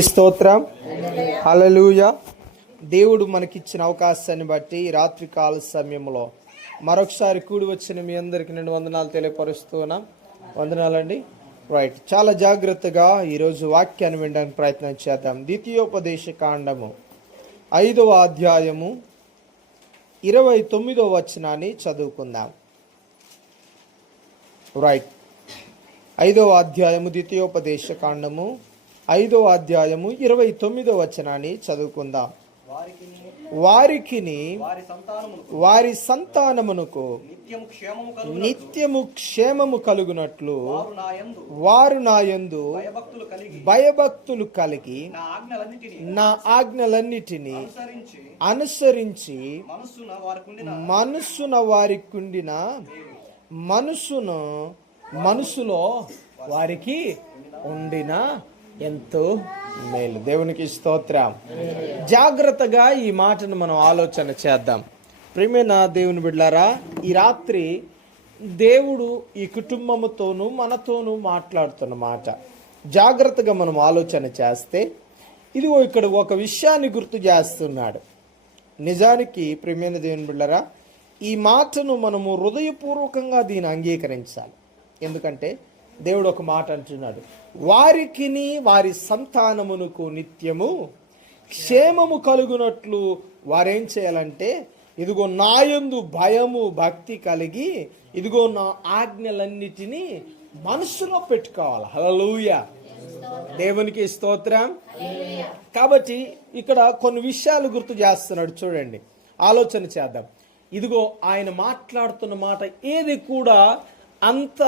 స్తోత్రం. హలలుయ దేవుడు మనకిచ్చిన అవకాశాన్ని బట్టి రాత్రికాల సమయంలో మరొకసారి కూడి వచ్చిన మీ అందరికి నేను వందనాలు తెలియపరుస్తున్నాం వందనాలండి. రైట్ చాలా జాగ్రత్తగా ఈరోజు వాక్యాన్ని వినడానికి ప్రయత్నం చేద్దాం. ద్వితీయోపదేశ కాండము. ఐదవ అధ్యాయము. ఇరవై తొమ్మిదవ వచనాన్ని చదువుకుందాం. రైట్ ఐదవ అధ్యాయము ద్వితీయోపదేశ కాండము. ఐదో అధ్యాయము ఇరవై తొమ్మిదో వచనాన్ని చదువుకుందాం. వారికిని వారి సంతానమునకు నిత్యము క్షేమము కలుగునట్లు వారు నా యందు భయభక్తులు కలిగి నా ఆజ్ఞలన్నిటిని అనుసరించి మనస్సున వారికుండిన మనస్సున వారికుండిన మనసును మనసులో వారికి ఉండిన ఎంతో మేలు. దేవునికి స్తోత్రం. జాగ్రత్తగా ఈ మాటను మనం ఆలోచన చేద్దాం. ప్రేమైన దేవుని బిడ్డారా ఈ రాత్రి దేవుడు ఈ కుటుంబముతోనూ మనతోనూ మాట్లాడుతున్న మాట. జాగ్రత్తగా మనం ఆలోచన చేస్తే ఇదిగో ఇక్కడ ఒక విషయాన్ని గుర్తు చేస్తున్నాడు. నిజానికి ప్రేమైన దేవుని బిళ్ళరా ఈ మాటను మనము హృదయపూర్వకంగా దీన్ని అంగీకరించాలి. ఎందుకంటే దేవుడు ఒక మాట అంటున్నాడు. వారికిని వారి సంతానమునకు నిత్యము క్షేమము కలుగునట్లు వారేం చేయాలంటే ఇదిగో నాయందు భయము భక్తి కలిగి ఇదిగో నా ఆజ్ఞలన్నిటినీ మనసులో పెట్టుకోవాలి. హలలుయ దేవునికి స్తోత్రం. కాబట్టి ఇక్కడ కొన్ని విషయాలు గుర్తు చేస్తున్నాడు చూడండి. ఆలోచన చేద్దాం. ఇదిగో ఆయన మాట్లాడుతున్న మాట ఏది కూడా అంత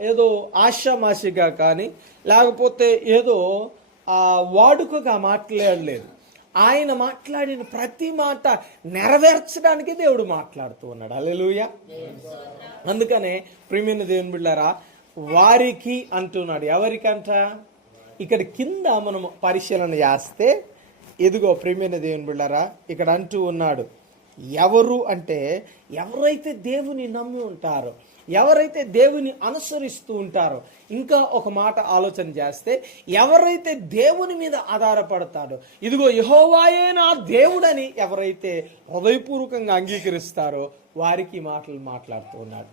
ఏదో ఆశామాషిగా కానీ లేకపోతే ఏదో ఆ వాడుకగా మాట్లాడలేదు. ఆయన మాట్లాడిన ప్రతి మాట నెరవేర్చడానికి దేవుడు మాట్లాడుతూ ఉన్నాడు. అల్లెలుయ అందుకనే ప్రియమైన దేవుని బిళ్ళారా వారికి అంటున్నాడు. ఎవరికంట? ఇక్కడ కింద మనం పరిశీలన చేస్తే ఎదుగో ప్రియమైన దేవుని బిళ్ళారా ఇక్కడ అంటూ ఉన్నాడు. ఎవరు అంటే ఎవరైతే దేవుని నమ్మి ఉంటారో ఎవరైతే దేవుని అనుసరిస్తూ ఉంటారో ఇంకా ఒక మాట ఆలోచన చేస్తే ఎవరైతే దేవుని మీద ఆధారపడతాడో ఇదిగో యహోవాయే నా దేవుడని ఎవరైతే హృదయపూర్వకంగా అంగీకరిస్తారో వారికి మాటలు మాట్లాడుతూ ఉన్నాడు.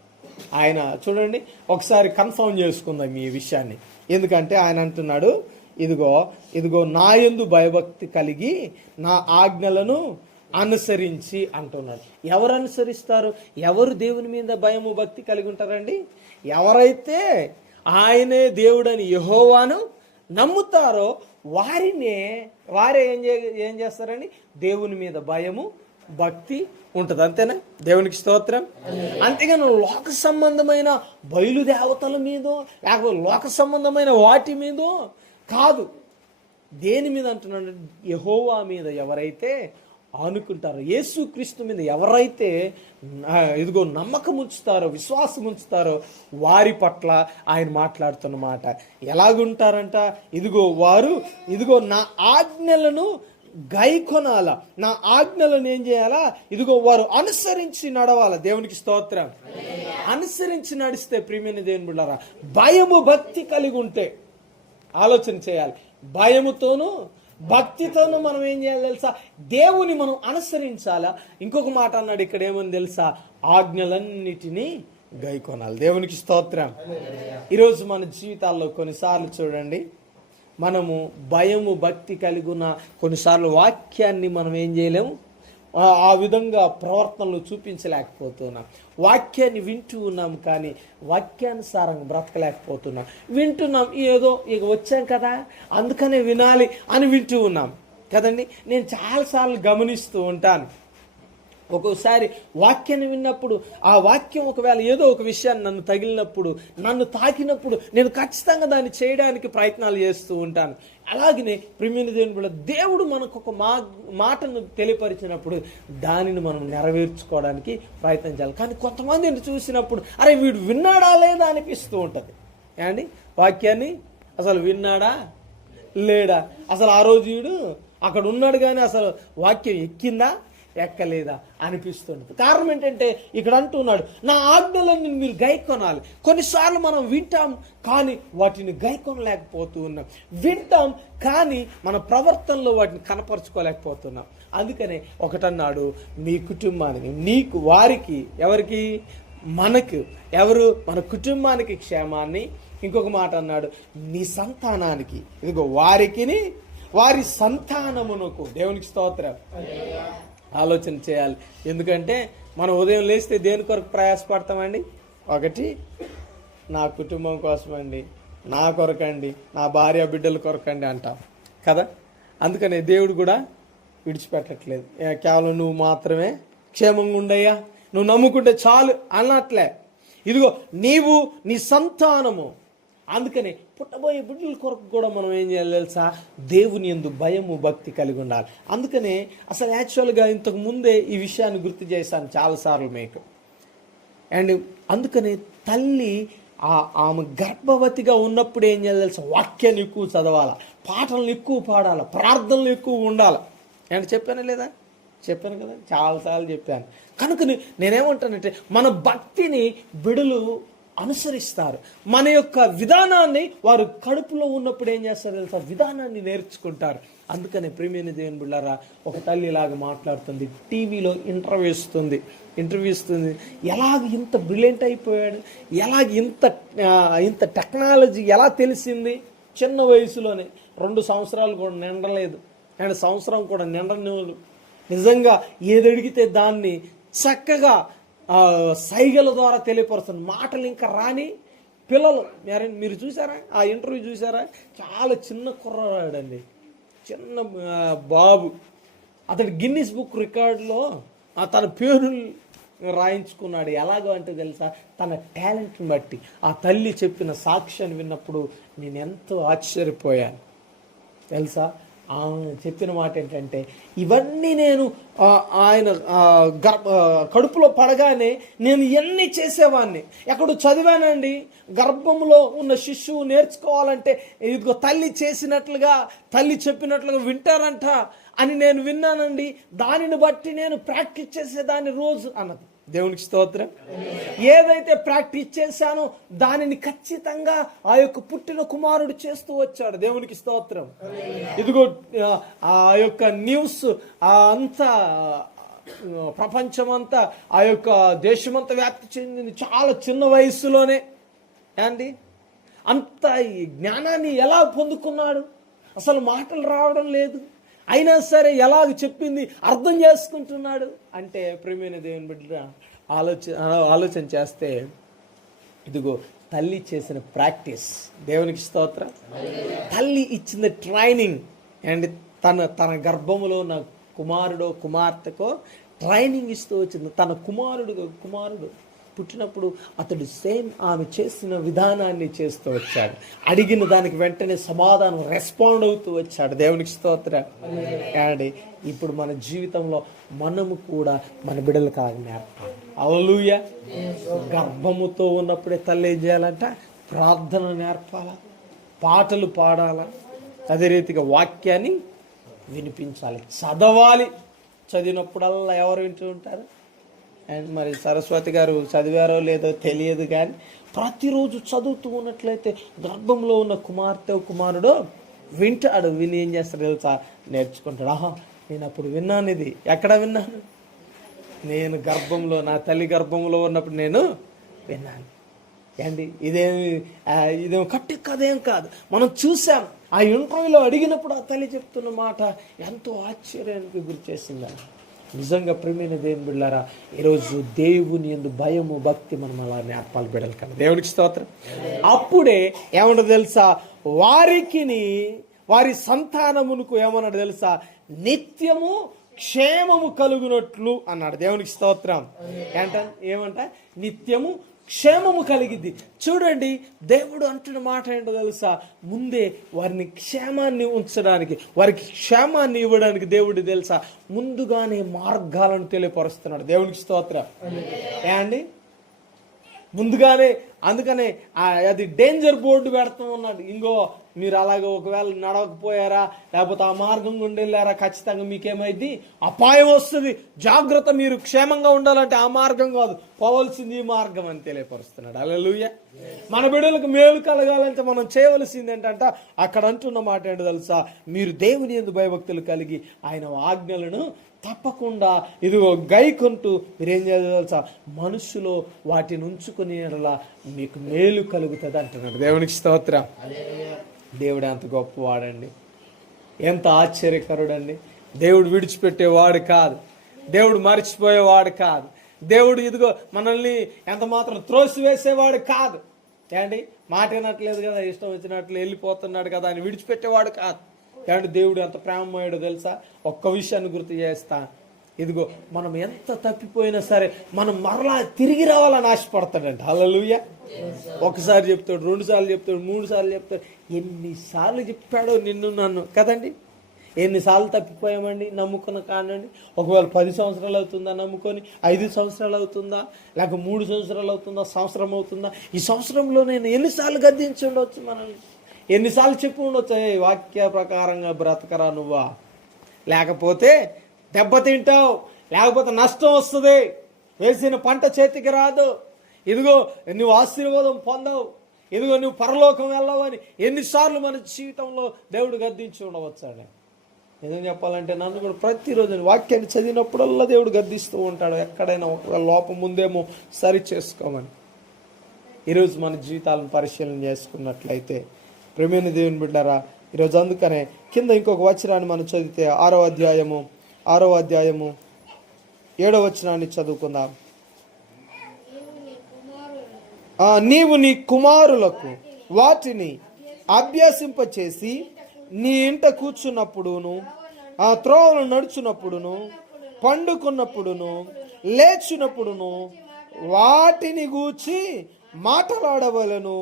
ఆయన చూడండి ఒకసారి కన్ఫర్మ్ చేసుకుందాం ఈ విషయాన్ని. ఎందుకంటే ఆయన అంటున్నాడు ఇదిగో ఇదిగో నా యందు భయభక్తి కలిగి నా ఆజ్ఞలను అనుసరించి అంటున్నాడు. ఎవరు అనుసరిస్తారు? ఎవరు దేవుని మీద భయము భక్తి కలిగి ఉంటారండి? ఎవరైతే ఆయనే దేవుడని యహోవాను నమ్ముతారో వారినే వారే ఏం చే ఏం చేస్తారండి? దేవుని మీద భయము భక్తి ఉంటుంది. అంతేనా? దేవునికి స్తోత్రం. అంతేగాని లోక సంబంధమైన బయలుదేవతల మీద లేకపోతే లోక సంబంధమైన వాటి మీదో కాదు. దేని మీద అంటున్నాడు? యహోవా మీద ఎవరైతే ఆనుకుంటారు. యేసుక్రీస్తు మీద ఎవరైతే ఇదిగో నమ్మకం ఉంచుతారో విశ్వాసం ఉంచుతారో వారి పట్ల ఆయన మాట్లాడుతున్నమాట ఎలాగుంటారంట? ఇదిగో వారు ఇదిగో నా ఆజ్ఞలను గైకొనాల? నా ఆజ్ఞలను ఏం చేయాలా? ఇదిగో వారు అనుసరించి నడవాల? దేవునికి స్తోత్రం. అనుసరించి నడిస్తే ప్రియమైన దేవుని బిడ్డారా భయము భక్తి కలిగి ఉంటే ఆలోచన చేయాలి. భయముతోనూ భక్తితోనూ మనం ఏం చేయాలి తెలుసా? దేవుని మనం అనుసరించాలా? ఇంకొక మాట అన్నాడు ఇక్కడ ఏమని తెలుసా? ఆజ్ఞలన్నిటినీ గైకొనాలి. దేవునికి స్తోత్రం. ఈరోజు మన జీవితాల్లో కొన్నిసార్లు చూడండి మనము భయము భక్తి కలిగి ఉన్న కొన్నిసార్లు వాక్యాన్ని మనం ఏం చేయలేము? ఆ- విధంగా ప్రవర్తనలు చూపించలేకపోతున్నాం. వాక్యాన్ని వింటూ ఉన్నాం కానీ వాక్యానుసారంగా బ్రతకలేకపోతున్నాం. వింటున్నాం ఏదో ఇక వచ్చాం కదా అందుకనే వినాలి అని వింటూ ఉన్నాం. కదండి? నేను చాలాసార్లు గమనిస్తూ ఉంటాను. ఒక్కోసారి వాక్యాన్ని విన్నప్పుడు ఆ వాక్యం ఒకవేళ ఏదో ఒక విషయాన్ని నన్ను తగిలినప్పుడు నన్ను తాకినప్పుడు నేను ఖచ్చితంగా దాన్ని చేయడానికి ప్రయత్నాలు చేస్తూ ఉంటాను. అలాగనే ప్రిమిని దేవుని కూడా దేవుడు మనకు ఒక మా మాటను తెలియపరిచినప్పుడు దానిని మనం నెరవేర్చుకోవడానికి ప్రయత్నం చేయాలి. కానీ కొంతమందిని చూసినప్పుడు అరే వీడు విన్నాడా లేదా అనిపిస్తూ ఉంటుంది. ఏమండి? వాక్యాన్ని అసలు విన్నాడా? లేడా? అసలు ఆ రోజు వీడు అక్కడ ఉన్నాడు కానీ అసలు వాక్యం ఎక్కిందా? ఎక్కలేదా అనిపిస్తుంది. కారణం ఏంటంటే ఇక్కడ అంటున్నాడు నా ఆజ్ఞలను మీరు గైకొనాలి. కొన్నిసార్లు మనం వింటాం కానీ వాటిని గైకొనలేకపోతూ ఉన్నాం వింటాం కానీ మన ప్రవర్తనలో వాటిని కనపరుచుకోలేకపోతున్నాం. అందుకనే ఒకటన్నాడు మీ కుటుంబానికి నీకు వారికి ఎవరికి? మనకు. ఎవరు? మన కుటుంబానికి క్షేమాన్ని. ఇంకొక మాట అన్నాడు నీ సంతానానికి. ఇదిగో వారికిని వారి సంతానమునకు. దేవునికి స్తోత్రం. ఆలోచన చేయాలి. ఎందుకంటే మనం ఉదయం లేస్తే దేని కొరకు ప్రయాసపడతామండి? ఒకటి నా కుటుంబం కోసమండి నా కొరకండి నా భార్య బిడ్డల కొరకండి అంటాం కదా? అందుకనే దేవుడు కూడా విడిచిపెట్టట్లేదు. ఏ, కేవలం నువ్వు మాత్రమే క్షేమంగా ఉండయ్యా. నువ్వు నమ్ముకుంటే చాలు అన్నట్లే. ఇదిగో నీవు నీ సంతానము అందుకనే పుట్టబోయే బిడ్డల కొరకు కూడా మనం ఏం చేయాలి తెలుసా? దేవుని ఎందు భయము భక్తి కలిగి ఉండాలి. అందుకనే అసలు యాక్చువల్గా ఇంతకు ముందే ఈ విషయాన్ని గుర్తు చేశాను చాలాసార్లు మీకు. అండ్ అందుకని తల్లి ఆ ఆమె గర్భవతిగా ఉన్నప్పుడు ఏం చేయాలి తెలుసా? వాక్యాన్ని ఎక్కువ చదవాలా. పాటలను ఎక్కువ పాడాలి. ప్రార్థనలు ఎక్కువ ఉండాలి. అండ్ చెప్పాను లేదా? చెప్పాను కదా? చాలాసార్లు చెప్పాను. కనుక నేనేమంటానంటే మన భక్తిని బిడులు అనుసరిస్తారు. మన యొక్క విధానాన్ని వారు కడుపులో ఉన్నప్పుడు ఏం చేస్తారు తెలుసా? విధానాన్ని నేర్చుకుంటారు. అందుకనే ప్రేమైన దేవుని బిళ్ళారా ఒక తల్లి ఇలాగ మాట్లాడుతుంది టీవీలో ఇంటర్వ్యూ ఇస్తుంది. ఇంటర్వ్యూ ఇస్తుంది. ఎలాగ ఇంత బ్రిలియంట్ అయిపోయాడు? ఎలాగ ఇంత ఇంత టెక్నాలజీ ఎలా తెలిసింది? చిన్న వయసులోనే. రెండు సంవత్సరాలు కూడా నిండలేదు. అండ్ సంవత్సరం కూడా నిండనివ్వదు నిజంగా ఏది అడిగితే దాన్ని చక్కగా సైగల ద్వారా తెలియపరుస్తుంది మాటలు ఇంకా రాని పిల్లలు. మరి మీరు చూసారా? ఆ ఇంటర్వ్యూ చూసారా? చాలా చిన్న కుర్రాడండి. చిన్న బాబు. అతడు గిన్నిస్ బుక్ రికార్డులో ఆ తన పేరు రాయించుకున్నాడు. ఎలాగో అంటే తెలుసా? తన టాలెంట్ని బట్టి. ఆ తల్లి చెప్పిన సాక్ష్యాన్ని విన్నప్పుడు నేను ఎంతో ఆశ్చర్యపోయాను. తెలుసా? ఆమె చెప్పిన మాట ఏంటంటే ఇవన్నీ నేను ఆయన గర్భ కడుపులో పడగానే నేను ఎన్ని చేసేవాడిని ఎక్కడో చదివానండి? గర్భంలో ఉన్న శిశువు నేర్చుకోవాలంటే ఇదిగో తల్లి చేసినట్లుగా తల్లి చెప్పినట్లుగా వింటారంట అని నేను విన్నానండి. దానిని బట్టి నేను ప్రాక్టీస్ చేసేదాన్ని రోజు అన్నది. దేవునికి స్తోత్రం. ఏదైతే ప్రాక్టీస్ చేశానో దానిని ఖచ్చితంగా ఆ యొక్క పుట్టిన కుమారుడు చేస్తూ వచ్చాడు. దేవునికి స్తోత్రం. ఇదిగో ఆ, యొక్క న్యూస్ ఆ అంతా ప్రపంచమంతా ఆ యొక్క దేశమంతా వ్యాప్తి చెందింది చాలా చిన్న వయస్సులోనే అండి అంత ఈ జ్ఞానాన్ని ఎలా పొందుకున్నాడు? అసలు మాటలు రావడం లేదు. అయినా సరే ఎలాగ చెప్పింది అర్థం చేసుకుంటున్నాడు? అంటే ప్రేమైన దేవుని బిడ్డ ఆలోచన ఆలోచన చేస్తే ఇదిగో తల్లి చేసిన ప్రాక్టీస్. దేవునికి స్తోత్రం. తల్లి ఇచ్చిన ట్రైనింగ్. అండ్ తన తన గర్భములో ఉన్న కుమారుడో కుమార్తెకో ట్రైనింగ్ ఇస్తూ వచ్చింది. తన కుమారుడు కుమారుడు. పుట్టినప్పుడు అతడు సేమ్ ఆమె చేసిన విధానాన్ని చేస్తూ వచ్చాడు. అడిగిన దానికి వెంటనే సమాధానం రెస్పాండ్ అవుతూ వచ్చాడు. దేవునికి స్తోత్ర. అండి ఇప్పుడు మన జీవితంలో మనము కూడా మన బిడ్డలు కాదు నేర్పాలి అలలుయ గర్భముతో ఉన్నప్పుడే తల్లి ఏం చేయాలంట? ప్రార్థన నేర్పాలా? పాటలు పాడాలా? అదే రీతిగా వాక్యాన్ని వినిపించాలి. చదవాలి. చదివినప్పుడల్లా ఎవరు వింటూ ఉంటారు? అండ్ మరి సరస్వతి గారు చదివారో లేదో తెలియదు కానీ ప్రతిరోజు చదువుతూ ఉన్నట్లయితే గర్భంలో ఉన్న కుమార్తె కుమారుడు వింటాడు విని ఏం చేస్తాడు తెలుసా? నేర్చుకుంటాడు. ఆహా నేను అప్పుడు విన్నాను ఇది. ఎక్కడ విన్నాను? నేను గర్భంలో నా తల్లి గర్భంలో ఉన్నప్పుడు నేను విన్నాను. ఏండి ఇదేమి ఇదేం కట్టి కథేం కాదు. మనం చూసాం ఆ ఇంటర్వ్యూలో అడిగినప్పుడు ఆ తల్లి చెప్తున్న మాట ఎంతో ఆశ్చర్యానికి గురి చేసిందని నిజంగా ప్రేమైన దేవుని బిడ్డారా ఈరోజు దేవుని ఎందు భయము భక్తి మనం అలా నేర్పాలి బిడ్డలు కదా దేవునికి స్తోత్రం. అప్పుడే ఏమన్నది తెలుసా? వారికిని వారి సంతానమునకు ఏమన్నాడు తెలుసా? నిత్యము క్షేమము కలుగునట్లు అన్నాడు. దేవునికి స్తోత్రం. ఏంట ఏమంట నిత్యము క్షేమము కలిగిద్ది చూడండి దేవుడు అంటున్న మాట ఏంటో తెలుసా? ముందే వారిని క్షేమాన్ని ఉంచడానికి వారికి క్షేమాన్ని ఇవ్వడానికి దేవుడు తెలుసా? ముందుగానే మార్గాలను తెలియపరుస్తున్నాడు. దేవునికి స్తోత్రం. ఏ అండి ముందుగానే అందుకనే అది డేంజర్ బోర్డు పెడతా ఉన్నాడు ఇంకో మీరు అలాగే ఒకవేళ నడవకపోయారా లేకపోతే ఆ మార్గం గుండా వెళ్ళారా ఖచ్చితంగా మీకేమైంది అపాయం వస్తుంది. జాగ్రత్త మీరు క్షేమంగా ఉండాలంటే ఆ మార్గం కాదు. పోవలసింది ఈ మార్గం అని తెలియపరుస్తున్నాడు. అలా మన బిడ్డలకు మేలు కలగాలంటే మనం చేయవలసింది ఏంటంటే అక్కడ అంటున్న మాట ఏంటో తెలుసా? మీరు దేవుని ఎందు భయభక్తులు కలిగి ఆయన ఆజ్ఞలను తప్పకుండా ఇదిగో గైకొంటూ మీరేం చేయాలి మనసులో వాటిని ఉంచుకునే మీకు మేలు కలుగుతుంది అంటున్నాడు. దేవునికి స్తోత్ర. దేవుడు ఎంత గొప్పవాడండి. ఎంత ఆశ్చర్యకరుడండి. దేవుడు విడిచిపెట్టేవాడు కాదు. దేవుడు మర్చిపోయేవాడు కాదు. దేవుడు ఇదిగో మనల్ని ఎంత మాత్రం త్రోసివేసేవాడు కాదు. ఏంటి? మాట వినట్లేదు కదా ఇష్టం వచ్చినట్లు వెళ్ళిపోతున్నాడు కదా అని విడిచిపెట్టేవాడు కాదు. ఏమంటే దేవుడు ఎంత ప్రేమమయ్యాడో తెలుసా? ఒక్క విషయాన్ని గుర్తు చేస్తా. ఇదిగో మనం ఎంత తప్పిపోయినా సరే మనం మరలా తిరిగి రావాలని ఆశపడతాడంట. హలలుయ ఒకసారి చెప్తాడు రెండు సార్లు చెప్తాడు మూడు సార్లు చెప్తాడు. ఎన్నిసార్లు చెప్పాడో నిన్ను నన్ను. కదండి? ఎన్నిసార్లు తప్పిపోయామండి? నమ్ముకున్న కానండి. ఒకవేళ పది సంవత్సరాలు అవుతుందా నమ్ముకొని? ఐదు సంవత్సరాలు అవుతుందా? లేక మూడు సంవత్సరాలు అవుతుందా? సంవత్సరం అవుతుందా? ఈ సంవత్సరంలో నేను ఎన్నిసార్లు గద్దించి ఉండవచ్చు మనల్ని? ఎన్నిసార్లు చెప్పి ఉండొచ్చు వాక్య ప్రకారంగా బ్రతకరా నువ్వా? లేకపోతే దెబ్బతింటావు లేకపోతే నష్టం వస్తుంది వేసిన పంట చేతికి రాదు ఇదిగో నువ్వు ఆశీర్వాదం పొందవు ఇదిగో నువ్వు పరలోకం వెళ్ళవని ఎన్నిసార్లు మన జీవితంలో దేవుడు గద్దించి ఉండవచ్చాడు. నిజం చెప్పాలంటే నన్ను కూడా ప్రతిరోజు వాక్యాన్ని చదివినప్పుడల్లా దేవుడు గద్దిస్తూ ఉంటాడు ఎక్కడైనా ఒక లోపం ముందేమో సరి చేసుకోమని ఈరోజు మన జీవితాలను పరిశీలన చేసుకున్నట్లయితే ప్రేమైన దేవుని బిడ్డారా ఈరోజు అందుకనే కింద ఇంకొక వచనాన్ని మనం చదివితే ఆరో అధ్యాయము ఆరో అధ్యాయము ఏడో వచనాన్ని చదువుకుందాం. నీవు నీ కుమారులకు వాటిని అభ్యసింపచేసి నీ ఇంట కూర్చున్నప్పుడును ఆ త్రోవలు నడుచున్నప్పుడును పండుకున్నప్పుడును లేచినప్పుడును వాటిని గూర్చి మాట్లాడవలను.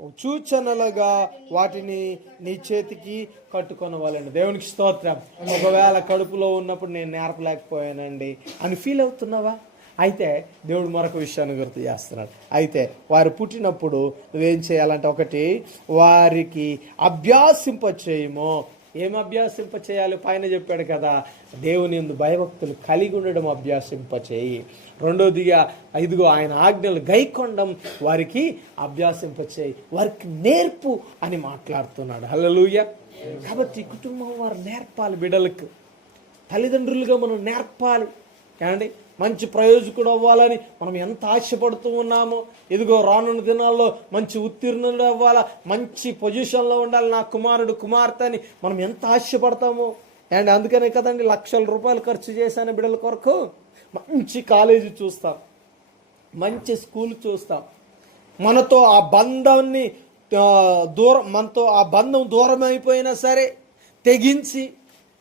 సూచనలుగా వాటిని నీ చేతికి కట్టుకొనవాలండి. దేవునికి స్తోత్రం. ఒకవేళ కడుపులో ఉన్నప్పుడు నేను నేర్పలేకపోయానండి అని ఫీల్ అవుతున్నావా? అయితే దేవుడు మరొక విషయాన్ని గుర్తు చేస్తున్నాడు. అయితే వారు పుట్టినప్పుడు నువ్వేం చేయాలంటే ఒకటి వారికి అభ్యాసింప చేయము ఏం అభ్యాసింపచేయాలి పైన చెప్పాడు కదా. దేవుని ఎందు భయభక్తులు కలిగి ఉండడం అభ్యాసింపచేయి. రెండోదిగా ఐదుగో ఆయన ఆజ్ఞలు గైకొండం వారికి అభ్యాసింపచేయి. వారికి నేర్పు అని మాట్లాడుతున్నాడు. హలలుయ కాబట్టి కుటుంబం వారు నేర్పాలి బిడ్డలకు. తల్లిదండ్రులుగా మనం నేర్పాలి. ఏమండి? మంచి ప్రయోజకుడు అవ్వాలని మనం ఎంత ఆశపడుతూ ఉన్నామో. ఇదిగో రానున్న దినాల్లో మంచి ఉత్తీర్ణుడు అవ్వాలా మంచి పొజిషన్లో ఉండాలి నా కుమారుడు కుమార్తె అని మనం ఎంత ఆశపడతామో. అండ్ అందుకనే కదండి లక్షల రూపాయలు ఖర్చు చేశాను బిడ్డల కొరకు. మంచి కాలేజీ చూస్తాం మంచి స్కూల్ చూస్తాం. మనతో ఆ బంధాన్ని దూరం మనతో ఆ బంధం దూరం అయిపోయినా సరే తెగించి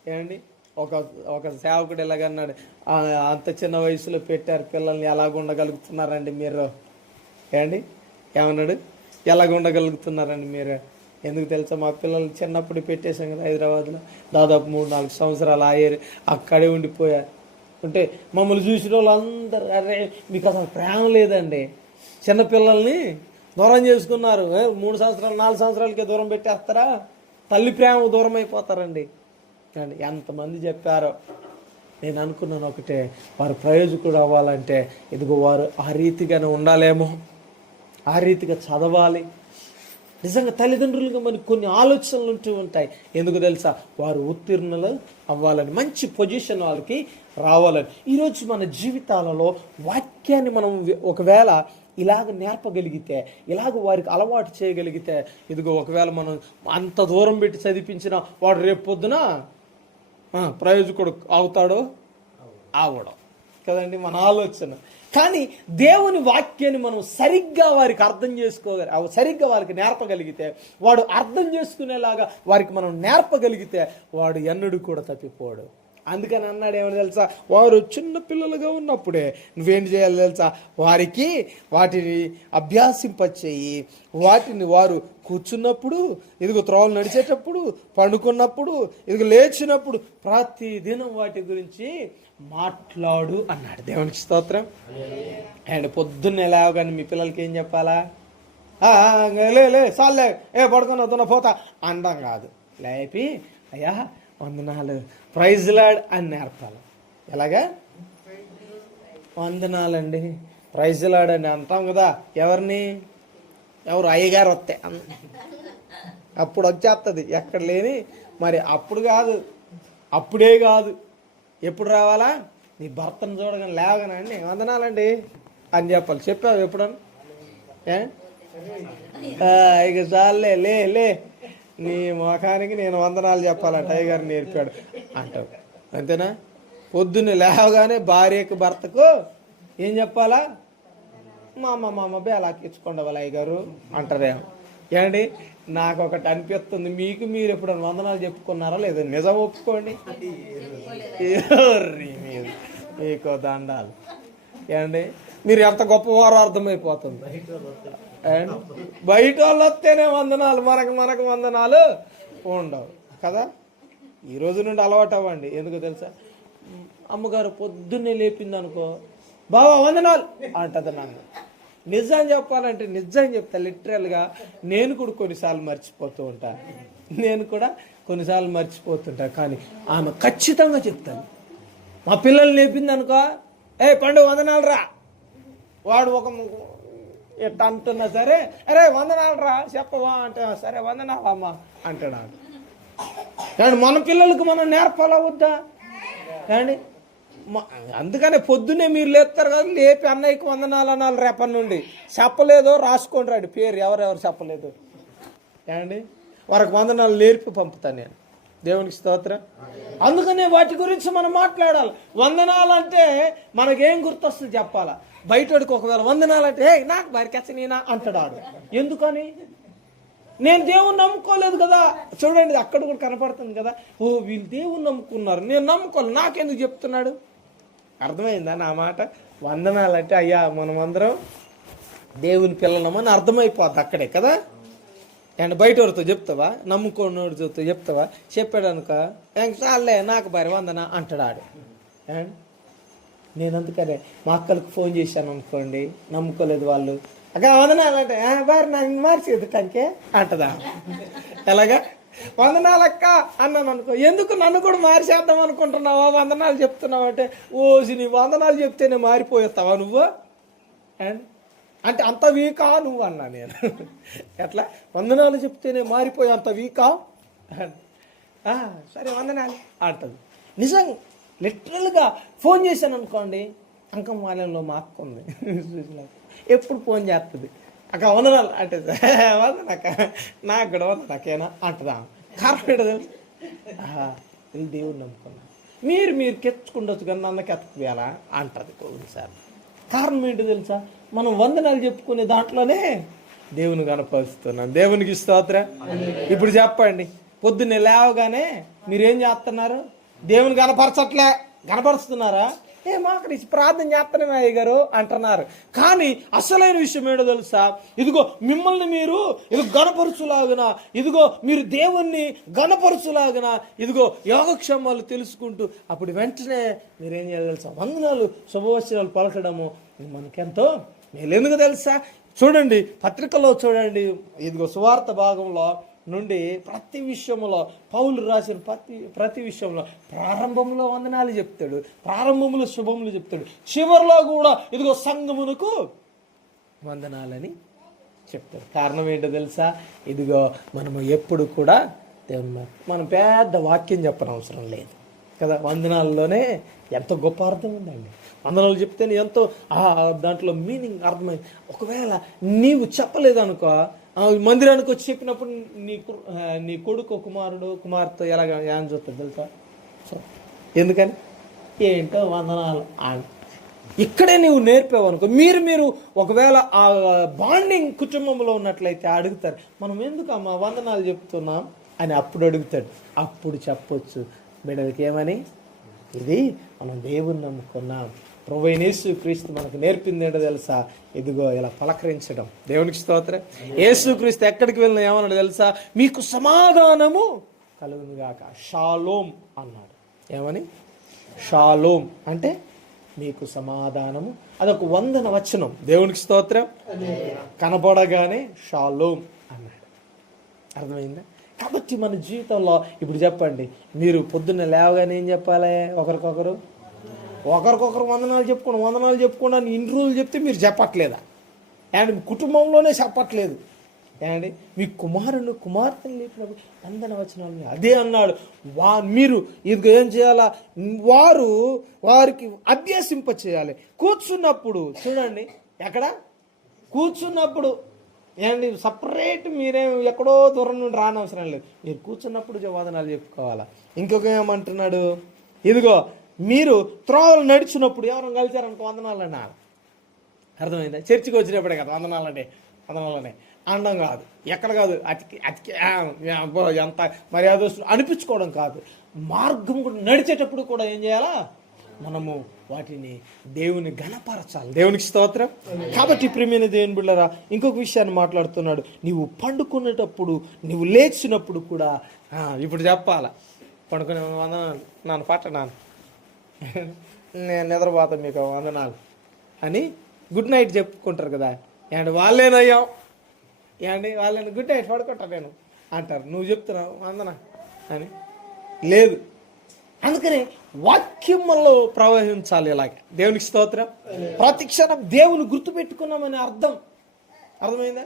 ఏమండి? ఒక ఒక సేవకుడు ఎలాగన్నాడు అంత చిన్న వయసులో పెట్టారు పిల్లల్ని ఎలాగ ఉండగలుగుతున్నారండి మీరు? ఏమండి ఏమన్నాడు? ఎలాగ ఉండగలుగుతున్నారండి మీరు? ఎందుకు తెలుసా? మా పిల్లలు చిన్నప్పుడు పెట్టేశాం కదా హైదరాబాద్లో. దాదాపు మూడు నాలుగు సంవత్సరాలు అయ్యారు అక్కడే ఉండిపోయారు అంటే మమ్మల్ని చూసిన వాళ్ళు అందరూ అరే మీకు అసలు ప్రేమ లేదండి. చిన్నపిల్లల్ని దూరం చేసుకున్నారు. మూడు సంవత్సరాలు నాలుగు సంవత్సరాలకే దూరం పెట్టేస్తారా? తల్లి ప్రేమ దూరం అయిపోతారండి అండి ఎంతమంది చెప్పారో. నేను అనుకున్నాను ఒకటే వారు ప్రయోజకుడు అవ్వాలంటే ఇదిగో వారు ఆ రీతిగానే ఉండాలేమో. ఆ రీతిగా చదవాలి. నిజంగా తల్లిదండ్రులుగా మనకి కొన్ని ఆలోచనలు ఉంటూ ఉంటాయి. ఎందుకు తెలుసా? వారు ఉత్తీర్ణులు అవ్వాలని మంచి పొజిషన్ వాళ్ళకి రావాలని. ఈరోజు మన జీవితాలలో వాక్యాన్ని మనం ఒకవేళ ఇలాగ నేర్పగలిగితే ఇలాగ వారికి అలవాటు చేయగలిగితే ఇదిగో ఒకవేళ మనం అంత దూరం పెట్టి చదివించినా వాడు రేపు పొద్దున ప్రయోజకుడు అవుతాడో? అవడం కదండి మన ఆలోచన. కానీ దేవుని వాక్యాన్ని మనం సరిగ్గా వారికి అర్థం చేసుకోగలి సరిగ్గా వారికి నేర్పగలిగితే వాడు అర్థం చేసుకునేలాగా వారికి మనం నేర్పగలిగితే వాడు ఎన్నడూ కూడా తప్పిపోడు. అందుకని అన్నాడు ఏమని తెలుసా? వారు చిన్న పిల్లలుగా ఉన్నప్పుడే. నువ్వేం చేయాలి తెలుసా? వారికి వాటిని అభ్యాసింపచేయి. వాటిని వారు కూర్చున్నప్పుడు ఇదిగో త్రోవలు నడిచేటప్పుడు పండుకున్నప్పుడు ఇదిగో లేచినప్పుడు ప్రతి దినం వాటి గురించి మాట్లాడు అన్నాడు. దేవునికి స్తోత్రం. అండ్ పొద్దున్నే లేవగానే మీ పిల్లలకి ఏం చెప్పాలా? లే లే చాలే ఏ పడుకొని వస్తున్నా పోతా. అండం కాదు. లేపి అయ్యా వందనాలు. ప్రైజ్ లాడ్ అని నేర్పాలి. ఎలాగా? వందనాలండి. ప్రైజ్ లాడ్ అని అంటాం కదా ఎవరిని? ఎవరు అయ్యగారు వస్తే. అప్పుడు వచ్చేస్తుంది ఎక్కడ లేని మరి అప్పుడు కాదు అప్పుడే కాదు. ఎప్పుడు రావాలా? నీ భర్తను చూడగానే లేవగానండి వందనాలండి. అని చెప్పాలి. చెప్పావు ఎప్పుడన్నా? ఏ? ఇక చాలే లే లే. నీ ముఖానికి నేను వందనాలు చెప్పాలా? టైగర్ నేర్పాడు. అంటావు. అంతేనా? పొద్దున్న లేవగానే భార్యకు భర్తకు ఏం చెప్పాలా? మా అమ్మ మా అమ్మ అలా ఇచ్చుకోండి వాళ్ళ గారు అంటారేమో. ఏమండి? నాకు ఒకటి అనిపిస్తుంది. మీకు మీరు ఎప్పుడైనా వందనాలు చెప్పుకున్నారా లేదో? నిజం ఒప్పుకోండి. మీకు దండాలు. ఏమండి? మీరు ఎంత గొప్పవారో అర్థమైపోతుంది. బయట వాళ్ళు వస్తేనే వందనాలు మనకు మరక వందనాలు ఉండవు. కదా? ఈ రోజు నుండి అలవాటు అవ్వండి ఎందుకు తెలుసా? అమ్మగారు పొద్దున్నే లేపింది అనుకో బావా వందనాలు అంటది నన్ను. నిజం చెప్పాలంటే నిజం చెప్తా. లిటరల్గా నేను కూడా కొన్నిసార్లు మర్చిపోతూ ఉంటా. నేను కూడా కొన్నిసార్లు మర్చిపోతుంటా. కానీ ఆమె ఖచ్చితంగా చెప్తాను. మా పిల్లలు లేపింది అనుకో ఏ పండు వందనాలు రా. వాడు ఒక ఎట్ట అంటున్నా సరే అరే వందనాలు రా చెప్పవా? అంటే సరే వందనాలు అమ్మా అంటాడు కానీ మన పిల్లలకు మనం నేర్పాలా వద్దా? కానీ మ- అందుకనే పొద్దున్నే మీరు లేపుతారు కదా లేపి అన్నయ్యకి వందనాలు అనాలి రేపటి నుండి. చెప్పలేదో రాసుకోండి రాడు పేరు ఎవరెవరు చెప్పలేదు. ఏమండి వారికి వందనాలు నేర్పి పంపుతాను నేను. దేవునికి స్తోత్రం. అందుకనే వాటి గురించి మనం మాట్లాడాలి. వందనాలు అంటే మనకేం గుర్తొస్తుంది చెప్పాలా? బయటోడికి ఒకవేళ వందనాలంటే ఏ నాకు వారికి నేనా? అంటాడు ఎందుకని? నేను దేవుని నమ్ముకోలేదు కదా. చూడండి అక్కడ కూడా కనపడుతుంది కదా. ఓ వీళ్ళు దేవుని నమ్ముకున్నారు. నేను నమ్ముకోలేదు నాకెందుకు చెప్తున్నాడు? అర్థమైందా నా మాట? వందనాలంటే అయ్యా మనమందరం దేవుని పిల్లలమని అర్థమైపోద్ది అక్కడే కదా. అండ్ బయట వాడితో చెప్తావా? నమ్ముకోనోడితో చెప్తావా? చెప్పాడు అనుక చాలే నాకు భార్య వందన? అంటాడు ఆడు అండ్ నేను అందుకనే మా అక్కలకు ఫోన్ చేశాను అనుకోండి నమ్ముకోలేదు వాళ్ళు. అక్క వందనాలంటే భార్య నన్ను మార్చేది కంకే అంటదా. ఎలాగా? వందనాలక్క అన్నాను అనుకో ఎందుకు నన్ను కూడా మార్చేద్దాం అనుకుంటున్నావా? వందనాలు చెప్తున్నావు అంటే ఓసి నీ వందనాలు చెప్తేనే మారిపోయేస్తావా నువ్వు? అండ్ అంటే అంత వీకా నువ్వు అన్నా నేను. ఎట్లా? వందనాలు చెప్తేనే మారిపోయి అంత వీకా? సరే వందనాలు అంటది. నిజం లిటరల్గా ఫోన్ చేశాను అనుకోండి అంకం మాలయంలో మా అక్క ఉంది ఎప్పుడు ఫోన్ చేస్తుంది? అక్క వందనాలు అంటే వందనక్క నాకు కూడా వందనకేనా అంటదా? కారణం ఏంటో తెలుసు? దేవుడు నమ్ముకున్నా. మీరు మీరు కెచ్చుకుండొచ్చు కానీ నన్ను కెత్తకువేలా అంటది కొన్నిసార్లు. కారణం ఏంటో తెలుసా? మనం వందనాలు చెప్పుకునే దాంట్లోనే దేవుని కనపరుస్తున్నాం దేవునికి స్తోత్ర. ఇప్పుడు చెప్పండి. పొద్దున్నే లేవగానే మీరేం చేస్తున్నారు? దేవుని కనపరచట్లే కనపరుస్తున్నారా ఏ మాకు ప్రార్థన చేస్తున్నామే అయ్య గారు అంటున్నారు. కానీ అసలైన విషయం ఏంటో తెలుసా? ఇదిగో మిమ్మల్ని మీరు ఇది గణపరుచులాగిన ఇదిగో మీరు దేవుణ్ణి గణపరుచులాగిన ఇదిగో యోగక్షేమాలు తెలుసుకుంటూ అప్పుడు వెంటనే మీరేం చేయాలి తెలుసా? వందనాలు శుభవచనాలు పలకడము ఇది మనకెంతో మేలు ఎందుకు తెలుసా? చూడండి పత్రికలో చూడండి ఇదిగో సువార్త భాగంలో నుండి ప్రతి విషయంలో పౌలు రాసిన ప్రతి ప్రతి విషయంలో ప్రారంభంలో వందనాలు చెప్తాడు ప్రారంభంలో శుభములు చెప్తాడు. చివరిలో కూడా ఇదిగో సంగమునకు వందనాలని చెప్తాడు. కారణం ఏంటో తెలుసా? ఇదిగో మనము ఎప్పుడు కూడా దేవుని మనం పెద్ద వాక్యం చెప్పనవసరం లేదు. కదా? వందనాల్లోనే ఎంత గొప్ప అర్థం ఉందండి. వందనాలు చెప్తేనే ఎంతో ఆ దాంట్లో మీనింగ్ అర్థమైంది ఒకవేళ నీవు చెప్పలేదు అనుకో మందిరానికి వచ్చి చెప్పినప్పుడు నీ కు- నీ కొడుకు కుమారుడు కుమార్తె ఎలాగ ఏం చూస్తుంది తెలుసా? సో, ఎందుకని? ఏంటో వందనాలు అని ఇక్కడే నువ్వు నేర్పావు అనుకో మీరు మీరు ఒకవేళ ఆ బాండింగ్ కుటుంబంలో ఉన్నట్లయితే అడుగుతారు మనం ఎందుకు అమ్మ వందనాలు చెప్తున్నాం? అని అప్పుడు అడుగుతాడు. అప్పుడు చెప్పొచ్చు. బిడ్డలకి ఏమని? ఇది మనం దేవుని నమ్ముకున్నాం. ప్రభు యేసుక్రీస్తు మనకు నేర్పింది ఏంటో తెలుసా? ఇదిగో ఇలా పలకరించడం. దేవునికి స్తోత్రం. యేసుక్రీస్తు ఎక్కడికి వెళ్ళినా ఏమన్నాడు తెలుసా? మీకు సమాధానము కలుగునుగాక షాలోం అన్నాడు. ఏమని? షాలోం. అంటే మీకు సమాధానము. అదొక వందన వచనం. దేవునికి స్తోత్రం. కనపడగానే షాలోమ్ అన్నాడు. అర్థమైందా? కాబట్టి మన జీవితంలో ఇప్పుడు చెప్పండి. మీరు పొద్దున్న లేవగానే ఏం చెప్పాలి? ఒకరికొకరు? ఒకరికొకరు వందనాలు చెప్పుకోండి వందనాలు చెప్పుకోండి అని ఇన్ని రోజులు చెప్తే మీరు చెప్పట్లేదా? అండ్ మీ కుటుంబంలోనే చెప్పట్లేదు. ఏమండి మీ కుమారుడు కుమార్తెలు లేపినప్పుడు వందన వచనాలు అదే అన్నాడు. వా మీరు ఇది ఏం చేయాలా? వారు వారికి అభ్యసింప చేయాలి. కూర్చున్నప్పుడు చూడండి ఎక్కడ? కూర్చున్నప్పుడు ఏమండి సపరేట్ మీరేం ఎక్కడో దూరం నుండి రానవసరం లేదు. మీరు కూర్చున్నప్పుడు వందనాలు చెప్పుకోవాలా? ఇంకొక ఏమంటున్నాడు? ఇదిగో మీరు త్రోవలు నడిచినప్పుడు ఎవరైనా కలిచారనుకో వందనాలు అన్నారు అర్థమైందా? చర్చికి వచ్చినప్పుడే కదా వందనాలంటే. వందనాలనే అనడం కాదు. ఎక్కడ కాదు? అతికి అతికి ఎంత మర్యాద అనిపించుకోవడం కాదు. మార్గం కూడా నడిచేటప్పుడు కూడా ఏం చేయాలా? మనము వాటిని దేవుని ఘనపరచాలి దేవునికి స్తోత్రం. కాబట్టి ప్రియమైన దేవుని బిళ్ళరా ఇంకొక విషయాన్ని మాట్లాడుతున్నాడు. నీవు పండుకునేటప్పుడు నీవు లేచినప్పుడు కూడా ఇప్పుడు చెప్పాలా? పండుకునే వందనాలు. నాన్న పాట నాన్న. నేను నిద్రపోతాను మీకు వందనాలు. అని గుడ్ నైట్ చెప్పుకుంటారు కదా. ఏమంటే వాళ్ళేనయ్యాం? ఏమండి వాళ్ళని గుడ్ నైట్ పడుకుంటా నేను. అంటారు నువ్వు చెప్తున్నావు వందన? అని. లేదు. అందుకనే వాక్యములో ప్రవహించాలి ఇలాగే. దేవునికి స్తోత్రం. ప్రతిక్షణం దేవుని గుర్తుపెట్టుకున్నామని అర్థం. అర్థమైందా?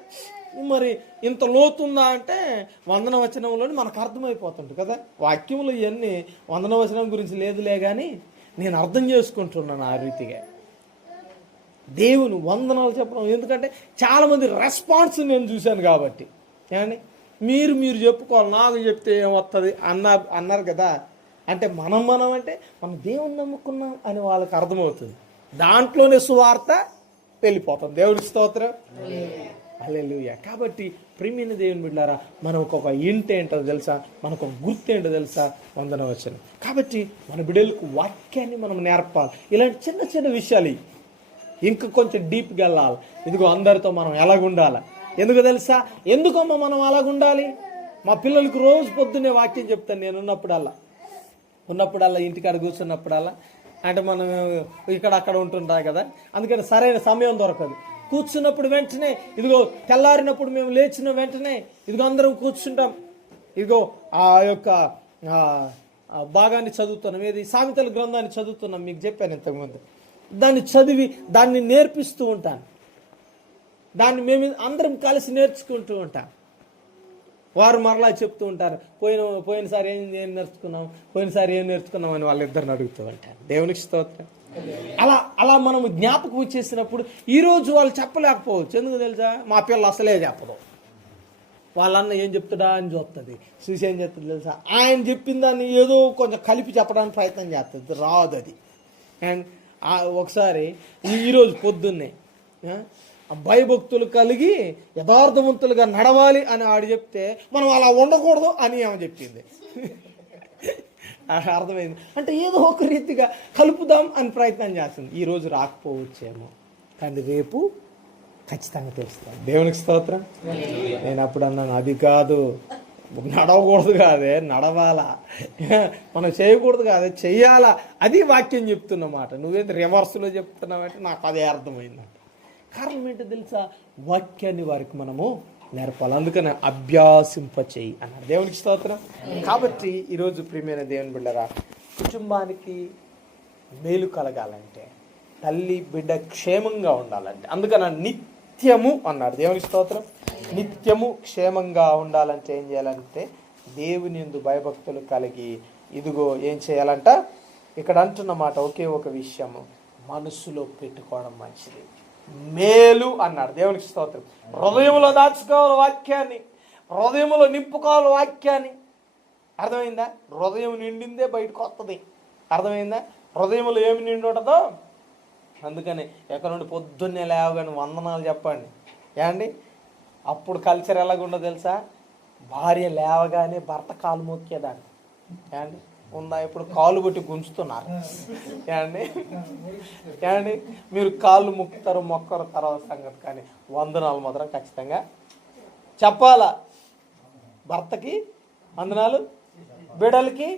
మరి ఇంత లోతుందా అంటే వందన వచనంలోని మనకు అర్థమైపోతుంది కదా. వాక్యములు ఇవన్నీ వందన వచనం గురించి లేదులే కానీ నేను అర్థం చేసుకుంటున్నాను ఆ రీతిగా. దేవుని వందనాలు చెప్పడం ఎందుకంటే చాలామంది రెస్పాన్స్ నేను చూశాను కాబట్టి. ఏమండి? మీరు మీరు చెప్పుకోవాలి నాకు చెప్తే ఏమొస్తుంది అన్న అన్నారు కదా. అంటే మనం మనం అంటే మనం దేవుని నమ్ముకున్నాం అని వాళ్ళకి అర్థమవుతుంది. దాంట్లోనే సువార్త వెళ్ళిపోతాం దేవుడి స్తోత్రం. అల్లెలుయ కాబట్టి ప్రేమైన దేవుని బిడ్డారా మనకు ఒక ఇంటి ఏంటో తెలుసా? మనకు ఒక గుర్తు ఏంటో తెలుసా? వందన వచ్చిన కాబట్టి మన బిడ్డలకు వాక్యాన్ని మనం నేర్పాలి. ఇలాంటి చిన్న చిన్న విషయాలు ఇంకా కొంచెం డీప్గా వెళ్ళాలి. ఇదిగో అందరితో మనం ఎలాగుండాలి? ఎందుకు తెలుసా? ఎందుకమ్మా మనం అలాగుండాలి మా పిల్లలకు రోజు పొద్దున్నే వాక్యం చెప్తాను. నేను ఉన్నప్పుడల్లా. ఉన్నప్పుడల్లా ఇంటికాడ కూర్చున్నప్పుడల్లా. అంటే మనం ఇక్కడ అక్కడ ఉంటుంటా కదా. అందుకని సరైన సమయం దొరకదు. కూర్చున్నప్పుడు వెంటనే ఇదిగో తెల్లారినప్పుడు మేము లేచిన వెంటనే ఇదిగో అందరం కూర్చుంటాం. ఇదిగో ఆ యొక్క భాగాన్ని చదువుతున్నాం. ఏది? సామెతల గ్రంథాన్ని చదువుతున్నాం. మీకు చెప్పాను ఇంతకుముందు. దాన్ని చదివి దాన్ని నేర్పిస్తూ ఉంటాను. దాన్ని మేము అందరం కలిసి నేర్చుకుంటూ ఉంటాం. వారు మరలా చెప్తూ ఉంటారు పోయిన పోయినసారి ఏం ఏం నేర్చుకున్నాం? పోయినసారి ఏం నేర్చుకున్నాం? అని వాళ్ళిద్దరిని అడుగుతూ ఉంటారు. దేవునికి స్తోత్రం. అలా అలా మనం జ్ఞాపకం చేసినప్పుడు ఈరోజు వాళ్ళు చెప్పలేకపోవచ్చు. ఎందుకు తెలుసా? మా పిల్ల అసలే చెప్పదు వాళ్ళన్న ఏం చెప్తాడా అని చూస్తుంది చూసి ఏం చెప్తుంది తెలుసా? ఆయన చెప్పిన దాన్ని ఏదో కొంచెం కలిపి చెప్పడానికి ప్రయత్నం చేస్తుంది రాదు అది. అండ్ ఒకసారి ఈరోజు పొద్దున్నే భయభక్తులు కలిగి యథార్థవంతులుగా నడవాలి అని ఆడు చెప్తే మనం అలా ఉండకూడదు అని ఆమె చెప్పింది. అర్థమైంది. అంటే ఏదో ఒక రీతిగా కలుపుదాం అని ప్రయత్నం చేస్తుంది. ఈరోజు రాకపోవచ్చేమో. కానీ రేపు ఖచ్చితంగా తెలుస్తాను దేవునికి స్తోత్రం. నేను అప్పుడు అన్నాను అది కాదు. నడవకూడదు కాదే నడవాలా. మనం చేయకూడదు కాదే చెయ్యాలా? అది వాక్యం చెప్తున్నమాట నువ్వేంటి రివర్స్లో చెప్తున్నావంటే నాకు అదే అర్థమైందంట. కారణం ఏంటో తెలుసా? వాక్యాన్ని వారికి మనము నేర్పాలి. అందుకని అభ్యాసింపచెయ్య అన్నారు. దేవునికి స్తోత్రం. కాబట్టి ఈరోజు ప్రియమైన దేవుని బిడ్డరా కుటుంబానికి మేలు కలగాలంటే తల్లి బిడ్డ క్షేమంగా ఉండాలంటే అందుకని నిత్యము అన్నారు. దేవునికి స్తోత్రం. నిత్యము క్షేమంగా ఉండాలంటే ఏం చేయాలంటే దేవుని ఎందు భయభక్తులు కలిగి ఇదిగో ఏం చేయాలంట? ఇక్కడ అంటున్నమాట ఒకే ఒక విషయము. మనసులో పెట్టుకోవడం మంచిది. మేలు అన్నాడు. దేవునికి స్తోత్రం. హృదయంలో దాచుకోవాలి వాక్యాన్ని. హృదయంలో నింపుకోవాలి వాక్యాన్ని. అర్థమైందా? హృదయం నిండిందే బయటకు వస్తుంది. అర్థమైందా? హృదయంలో ఏమి నిండి ఉంటుందో? అందుకని ఎక్కడ నుండి పొద్దున్నే లేవగానే వందనాలు చెప్పండి. ఏమండి? అప్పుడు కల్చర్ ఎలాగుండో తెలుసా? భార్య లేవగానే భర్త కాలు మొక్కేదాన్ని. ఏమండి? ఉందా? ఇప్పుడు కాలు కొట్టి గుంజుతున్నారు. ఏమండి? ఏమండి? మీరు కాళ్ళు ముక్కుతారు మొక్కరు తర్వాత సంగతి కానీ వందనాలు మాత్రం ఖచ్చితంగా చెప్పాలా? భర్తకి వందనాలు బిడ్డలకి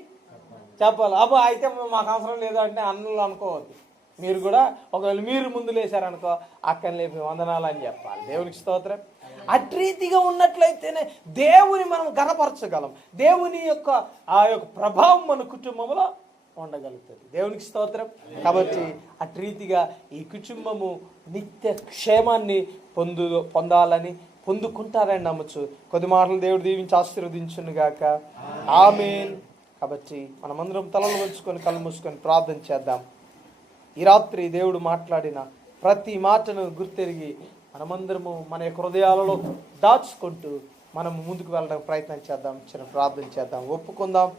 చెప్పాలి? అబ్బా అయితే మాకు అవసరం లేదు అంటే అన్నలు అనుకోవద్దు. మీరు కూడా ఒకవేళ మీరు ముందు లేచారనుకో అక్కని లేపి వందనాలు అని చెప్పాలి. దేవునికి స్తోత్రం. అట్రీతిగా ఉన్నట్లయితేనే దేవుని మనం గనపరచగలం. దేవుని యొక్క ఆ యొక్క ప్రభావం మన కుటుంబంలో ఉండగలుగుతుంది. దేవునికి స్తోత్రం. కాబట్టి అట్రీతిగా ఈ కుటుంబము నిత్య క్షేమాన్ని పొందు పొందాలని పొందుకుంటారని నమ్మచ్చు కొద్ది మాటలు దేవుడు దీవించి ఆశీర్వదించును గాక ఆమెన్. కాబట్టి మనమందరం తలలు ఉంచుకొని కళ్ళు మూసుకొని ప్రార్థన చేద్దాం. ఈ రాత్రి దేవుడు మాట్లాడిన ప్రతి మాటను గుర్తెరిగి మనమందరము మన యొక్క హృదయాలలో దాచుకుంటూ మనం ముందుకు వెళ్ళడానికి ప్రయత్నం చేద్దాం చిన్న ప్రార్థన చేద్దాం ఒప్పుకుందాం.